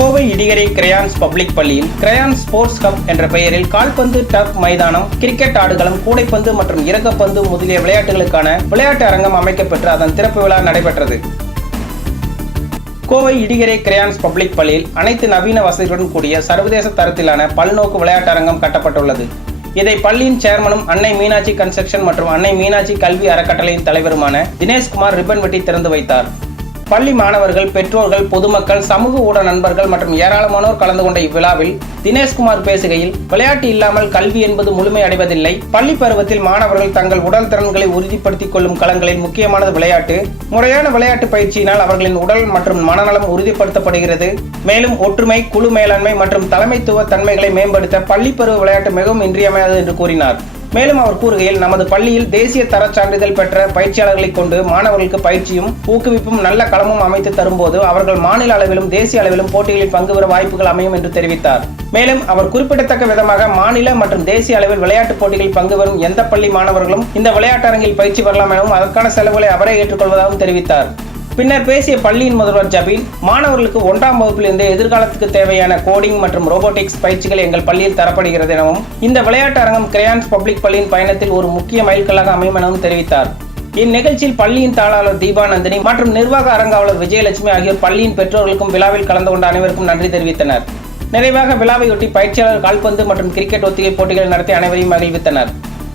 Kovai Idikarai crayons public பள்ளியில் crayons sports cup என்ற பெயரில் கால்பந்து, டர்ஃப் மைதானம், கிரிக்கெட் ஆடுகளம், கூடைப்பந்து மற்றும் இறக்கப்பந்து முதலிய விளையாட்டுகளுக்கான விளையாட்டு அரங்கம் அமைக்கப்பெற்று அதன் திறப்பு விழா நடைபெற்றது. கோவை இடிகரை கிரையான்ஸ் பப்ளிக் பள்ளியில் அனைத்து நவீன வசதிகளுடன் கூடிய சர்வதேச தரத்திலான பல்நோக்கு விளையாட்டு அரங்கம் கட்டப்பட்டுள்ளது. இதை பள்ளியின் சேர்மனும் அன்னை மீனாட்சி கன்ஸ்ட்ரக்ஷன் மற்றும் அன்னை மீனாட்சி கல்வி அறக்கட்டளையின் தலைவருமான தினேஷ்குமார் ரிப்பன் வெட்டி திறந்து வைத்தார். பள்ளி மாணவர்கள், பெற்றோர்கள், பொதுமக்கள், சமூக ஊடக நண்பர்கள் மற்றும் ஏராளமானோர் கலந்து கொண்ட இவ்விழாவில் தினேஷ்குமார் பேசுகையில், விளையாட்டு இல்லாமல் கல்வி என்பது முழுமை அடைவதில்லை. பள்ளி பருவத்தில் மாணவர்கள் தங்கள் உடல் திறன்களை உறுதிப்படுத்திக் கொள்ளும் களங்களில் முக்கியமானது விளையாட்டு. முறையான விளையாட்டு பயிற்சியினால் அவர்களின் உடல் மற்றும் மனநலம் உறுதிப்படுத்தப்படுகிறது. மேலும் ஒற்றுமை, குழு மேலாண்மை மற்றும் தலைமைத்துவ தன்மைகளை மேம்படுத்த பள்ளி பருவ விளையாட்டு மிகவும் இன்றியமையாதது என்று கூறினார். மேலும் அவர் கூறுகையில், நமது பள்ளியில் தேசிய தர சான்றிதழ் பெற்ற பயிற்சியாளர்களை கொண்டு மாணவர்களுக்கு பயிற்சியும் ஊக்குவிப்பும் நல்ல களமும் அமைத்து தரும்போது அவர்கள் மாநில அளவிலும் தேசிய அளவிலும் போட்டிகளில் பங்கு பெற வாய்ப்புகள் அமையும் என்று தெரிவித்தார். மேலும் அவர் குறிப்பிடத்தக்க விதமாக மாநில மற்றும் தேசிய அளவில் விளையாட்டுப் போட்டிகளில் பங்கு பெறும் எந்த பள்ளி மாணவர்களும் இந்த விளையாட்டரங்கில் பயிற்சி பெறலாம் எனவும் அதற்கான செலவுகளை அவரே ஏற்றுக்கொள்வதாகவும் தெரிவித்தார். பின்னர் பேசிய பள்ளியின் முதல்வர் ஜபீன், மாணவர்களுக்கு 1ஆம் வகுப்பிலிருந்து எதிர்காலத்துக்கு தேவையான கோடிங் மற்றும் ரோபோட்டிக்ஸ் பயிற்சிகள் எங்கள் பள்ளியில் தரப்படுகிறது எனவும், இந்த விளையாட்டு அரங்கம் கிரையான்ஸ் பப்ளிக் பள்ளியின் பயணத்தில் ஒரு முக்கிய மைல்கல்லாக அமையும் எனவும் தெரிவித்தார். இந்நிகழ்ச்சியில் பள்ளியின் தாளாளர் தீபா நந்தினி மற்றும் நிர்வாக அரங்காவலர் விஜயலட்சுமி ஆகியோர் பள்ளியின் பெற்றோர்களுக்கும் விழாவில் கலந்து கொண்ட அனைவருக்கும் நன்றி தெரிவித்தனர். நிறைவாக விழாவையொட்டி பயிற்சியாளர் கால்பந்து மற்றும் கிரிக்கெட் ஒத்திகை போட்டிகள் நடத்தி அனைவரையும் மகிழ்வித்தனர்.